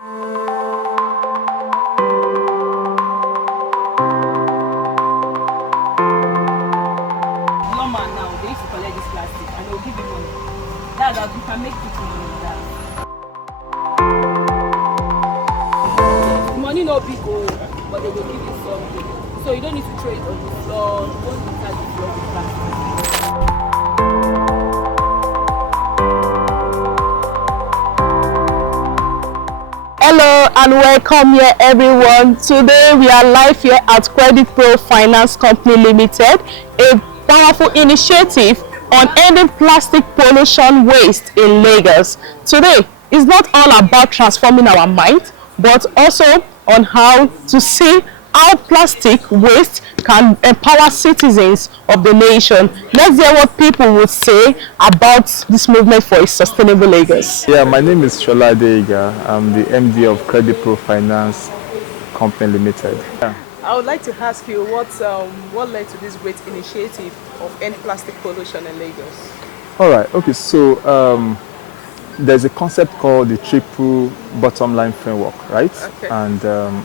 Normal now, they used to collect this plastic and they'll give you money. That's how you can make people money with that. The money no big, but they will give you something. So you don't need to throw it on the floor, you don't need to touch the floor with plastic. Hello and welcome here everyone. Today we are live here at CreditPRO Finance Company Limited, a powerful initiative on ending plastic pollution waste in Lagos. Today is not all about transforming our mind, but also on how to see how plastic waste can empower citizens of the nation. Let's hear what people would say about this movement for a sustainable Lagos. Yeah, my name is Shola Adeiga. I'm the MD of CreditPRO Finance Company Limited. Yeah. I would like to ask you what led to this great initiative of end plastic pollution in Lagos? All right. Okay. So there's a concept called the triple bottom line framework, right? Okay. And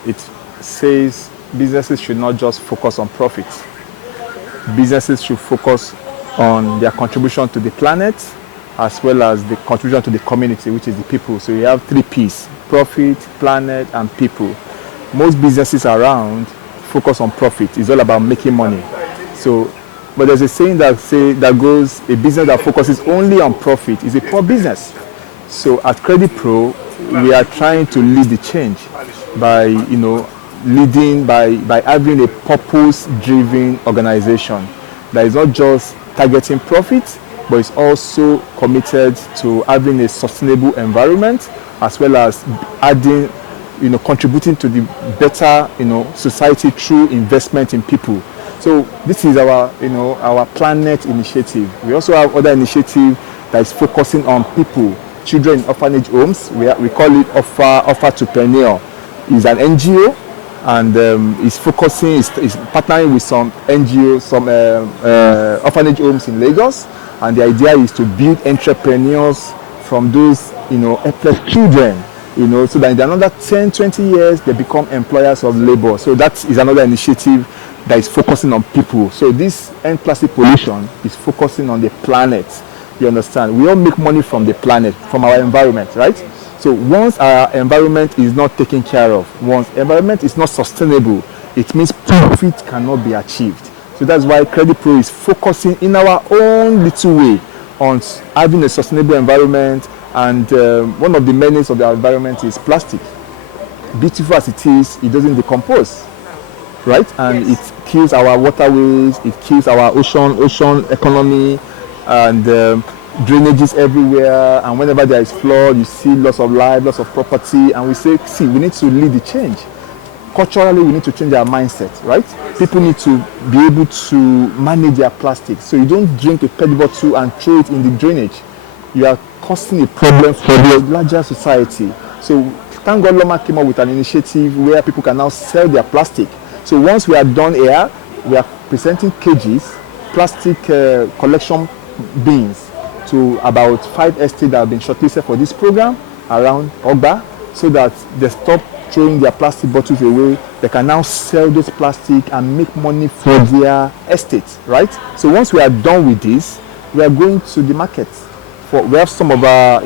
it says businesses should not just focus on profits. Businesses should focus on their contribution to the planet as well as the contribution to the community, which is the people. So you have 3 P's: profit, planet, and people. Most businesses around focus on profit. It's all about making money. So, but there's a saying that goes, a business that focuses only on profit is a poor business. So at CreditPRO, we are trying to lead the change by, leading by having a purpose-driven organization that is not just targeting profit, but is also committed to having a sustainable environment, as well as adding, contributing to the better, society through investment in people. So this is our, our planet initiative. We also have other initiative that is focusing on people, children in orphanage homes. We call it Offer to Pioneer. It's an NGO, and is partnering with some NGOs, some orphanage homes in Lagos, and the idea is to build entrepreneurs from those helpless children, so that in another 10-20 years they become employers of labor. So that is another initiative that is focusing on people. So this end plastic pollution is focusing on the planet. You understand? We all make money from the planet, from our environment, right? So once our environment is not taken care of, once environment is not sustainable, it means profit cannot be achieved. So that's why CreditPRO is focusing in our own little way on having a sustainable environment. And one of the menace of the environment is plastic. Beautiful as it is, it doesn't decompose, right? And yes, it kills our waterways, it kills our ocean economy, and drainages everywhere, and whenever there is flood, you see loss of life, loss of property, and we say, see, we need to lead the change. Culturally, we need to change our mindset, right? People need to be able to manage their plastic. So you don't drink a PET bottle and throw it in the drainage. You are causing a problem for the larger society. So thank God Loma came up with an initiative where people can now sell their plastic. So once we are done here, we are presenting cages, plastic collection bins, to about 5 estates that have been shortlisted for this program around Ogba, so that they stop throwing their plastic bottles away. They can now sell those plastic and make money for their estates, right? So once we are done with this, we are going to the market. We have some of our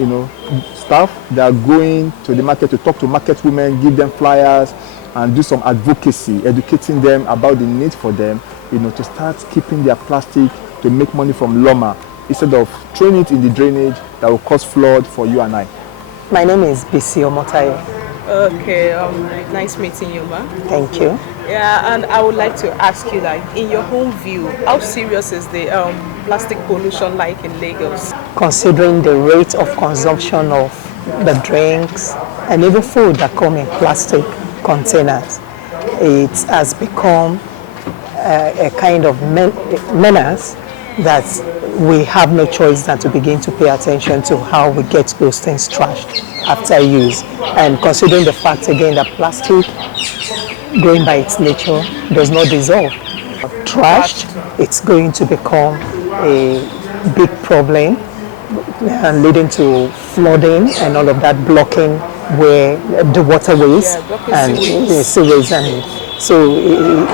staff that are going to the market to talk to market women, give them flyers, and do some advocacy, educating them about the need for them, to start keeping their plastic to make money from Loma, instead of throwing it in the drainage that will cause flood for you and I. My name is Bisi Omotayo. Okay, nice meeting you, ma. Thank you. Yeah, and I would like to ask you, in your own view, how serious is the plastic pollution like in Lagos? Considering the rate of consumption of the drinks and even food that come in plastic containers, it has become a kind of menace that we have no choice than to begin to pay attention to how we get those things trashed after use. And considering the fact again that plastic, going by its nature, does not dissolve. Trashed, it's going to become a big problem and leading to flooding and all of that, blocking where the waterways and seways, and so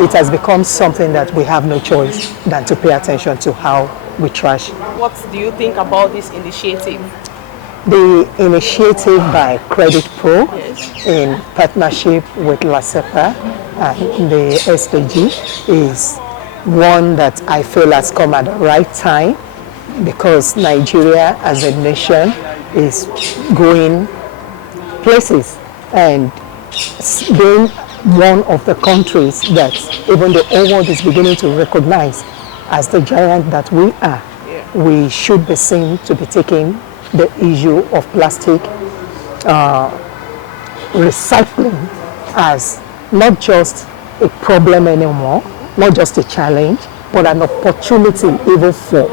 it has become something that we have no choice than to pay attention to how we trash. What do you think about this initiative? The initiative by CreditPRO in partnership with LASEPA and the SDG is one that I feel has come at the right time, because Nigeria as a nation is going places and being one of the countries that even the whole world is beginning to recognize as the giant that we are. We should be seen to be taking the issue of plastic recycling as not just a problem anymore, not just a challenge, but an opportunity even for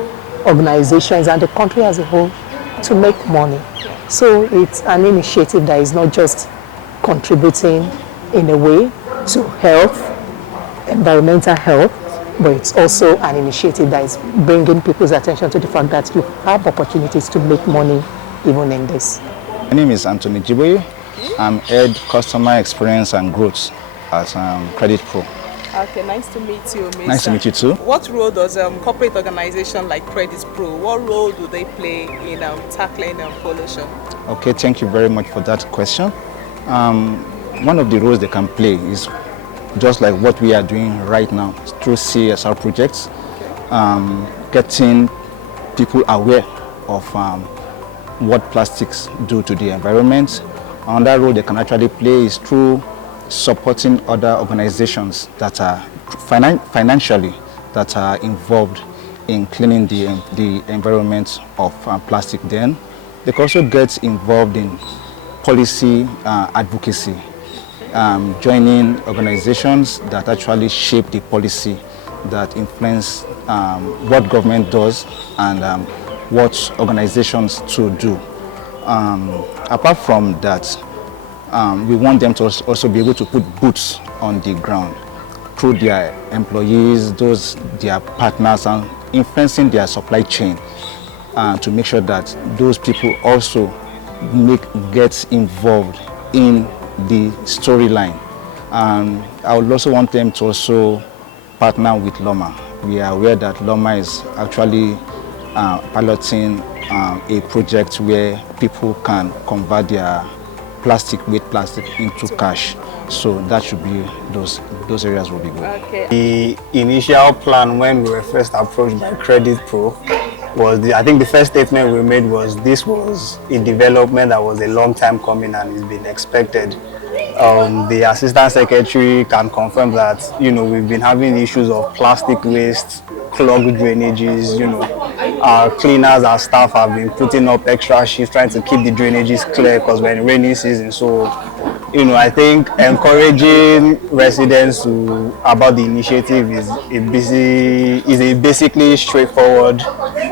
organizations and the country as a whole to make money. So it's an initiative that is not just contributing in a way to health, environmental health, but it's also an initiative that is bringing people's attention to the fact that you have opportunities to make money even in this. My name is Anthony Jiboye. I'm Head Customer Experience and Growth at CreditPRO. Okay, nice to meet you, Mr. Nice to meet you too. What role does corporate organization like CreditPRO, what role do they play in tackling pollution? Okay, thank you very much for that question. One of the roles they can play is just like what we are doing right now through CSR projects, getting people aware of what plastics do to the environment. Another role they can actually play is through supporting other organizations that are financially that are involved in cleaning the environment of plastic. Then they can also get involved in policy advocacy, joining organizations that actually shape the policy that influence what government does and what organizations to do. Apart from that, we want them to also be able to put boots on the ground through their employees, their partners, and influencing their supply chain to make sure that those people also get involved in the storyline. I would also want them to also partner with LOMA. We are aware that LOMA is actually piloting a project where people can convert their weight plastic into cash. So that should be those areas will be good. Okay. The initial plan when we were first approached by CreditPRO was, I think the first statement we made was this was a development that was a long time coming and it's been expected. The Assistant Secretary can confirm that, we've been having issues of plastic waste, clogged drainages, our cleaners, our staff have been putting up extra shifts trying to keep the drainages clear because we're in rainy season. So, I think encouraging residents about the initiative is a basically straightforward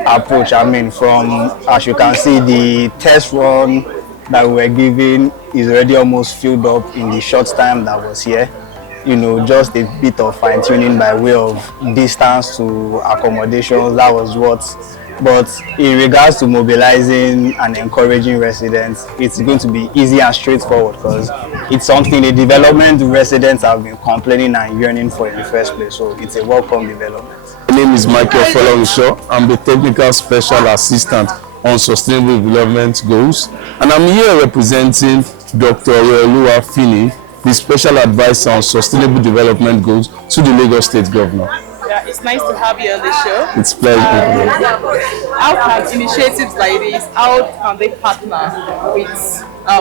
approach. I mean, from, as you can see, the test run that we were given is already almost filled up in the short time that was here. Just a bit of fine-tuning by way of distance to accommodations, that was what. But in regards to mobilizing and encouraging residents, it's going to be easy and straightforward because it's something, a development residents have been complaining and yearning for in the first place. So it's a welcome development. My name is Michael Folorunsho. I'm the Technical Special Assistant on Sustainable Development Goals, and I'm here representing Dr. Oluwa Fini, the Special Advisor on Sustainable Development Goals to the Lagos State Governor. Yeah, it's nice to have you on the show. It's a pleasure. How can initiatives like this, how can they partner with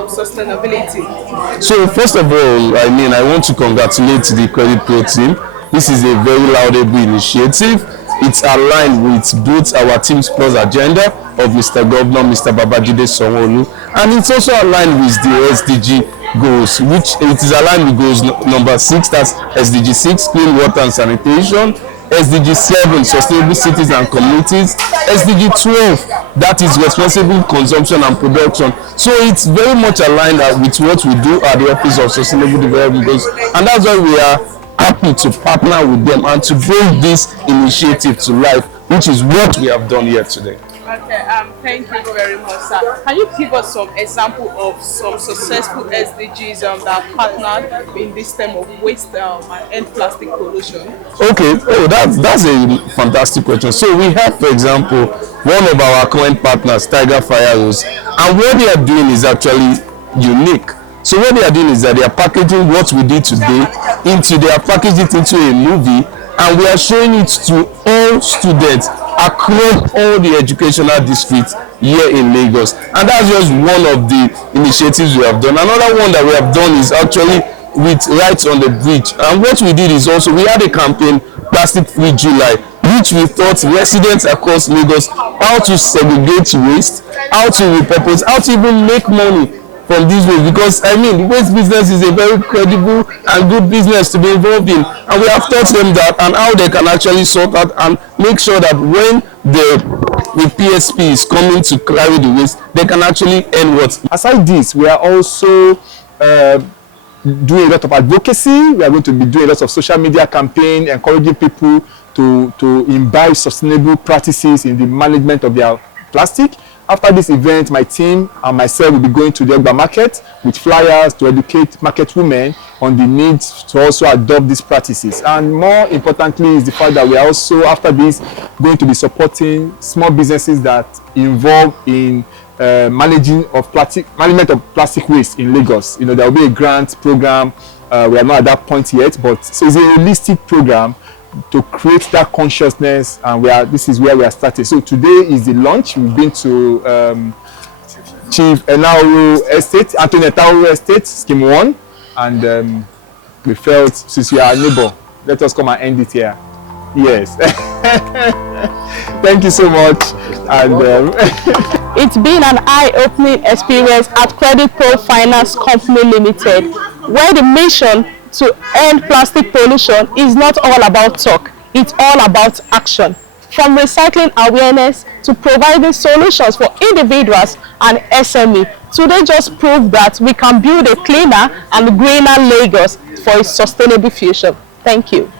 sustainability? So first of all, I want to congratulate the CreditPRO team. This is a very laudable initiative. It's aligned with both our Teams Plus agenda of Mr. Governor, Mr. Babajide Sanwo-Olu, and it's also aligned with the SDG goals, which it is aligned with goals number 6, that's SDG 6, clean water and sanitation, SDG 7, sustainable cities and communities, SDG 12, that is responsible consumption and production. So it's very much aligned with what we do at the Office of Sustainable Development Goals, and that's why we are happy to partner with them and to bring this initiative to life, which is what we have done here today. Okay, thank you very much, sir. Can you give us some example of some successful SDGs that partnered in this term of waste and end plastic pollution? Okay, oh, that's a fantastic question. So we have, for example, one of our current partners, Tiger Fire Rose, and what they are doing is actually unique. So what they are doing is that they are packaging what we did today they are packaging it into a movie, and we are showing it to all students across all the educational districts here in Lagos. And that's just one of the initiatives we have done. Another one that we have done is actually with Rights on the Bridge. And what we did is also we had a campaign, Plastic Free July, which we taught residents across Lagos how to segregate waste, how to repurpose, how to even make money from this way, because I mean the waste business is a very credible and good business to be involved in, and we have taught them that and how they can actually sort out and make sure that when the PSP is coming to carry the waste, they can actually earn what. Aside this, we are also doing a lot of advocacy. We are going to be doing a lot of social media campaign, encouraging people to imbibe sustainable practices in the management of their plastic. After this event, my team and myself will be going to the Egba market with flyers to educate market women on the need to also adopt these practices. And more importantly is the fact that we are also, after this, going to be supporting small businesses that involve in management of plastic waste in Lagos. You know, there will be a grant program. We are not at that point yet, but so it's a holistic program to create that consciousness, and this is where we are starting. So today is the launch. We've been to Chief Enauru Estate, Anthony Etauru Estate, Scheme 1, and we felt, since we are a neighbor, let us come and end it here. Yes. Thank you so much. And It's been an eye-opening experience at CreditPRO Finance Company Limited, where the mission to end plastic pollution is not all about talk, it's all about action. From recycling awareness to providing solutions for individuals and SME, today just proved that we can build a cleaner and greener Lagos for a sustainable future. Thank you.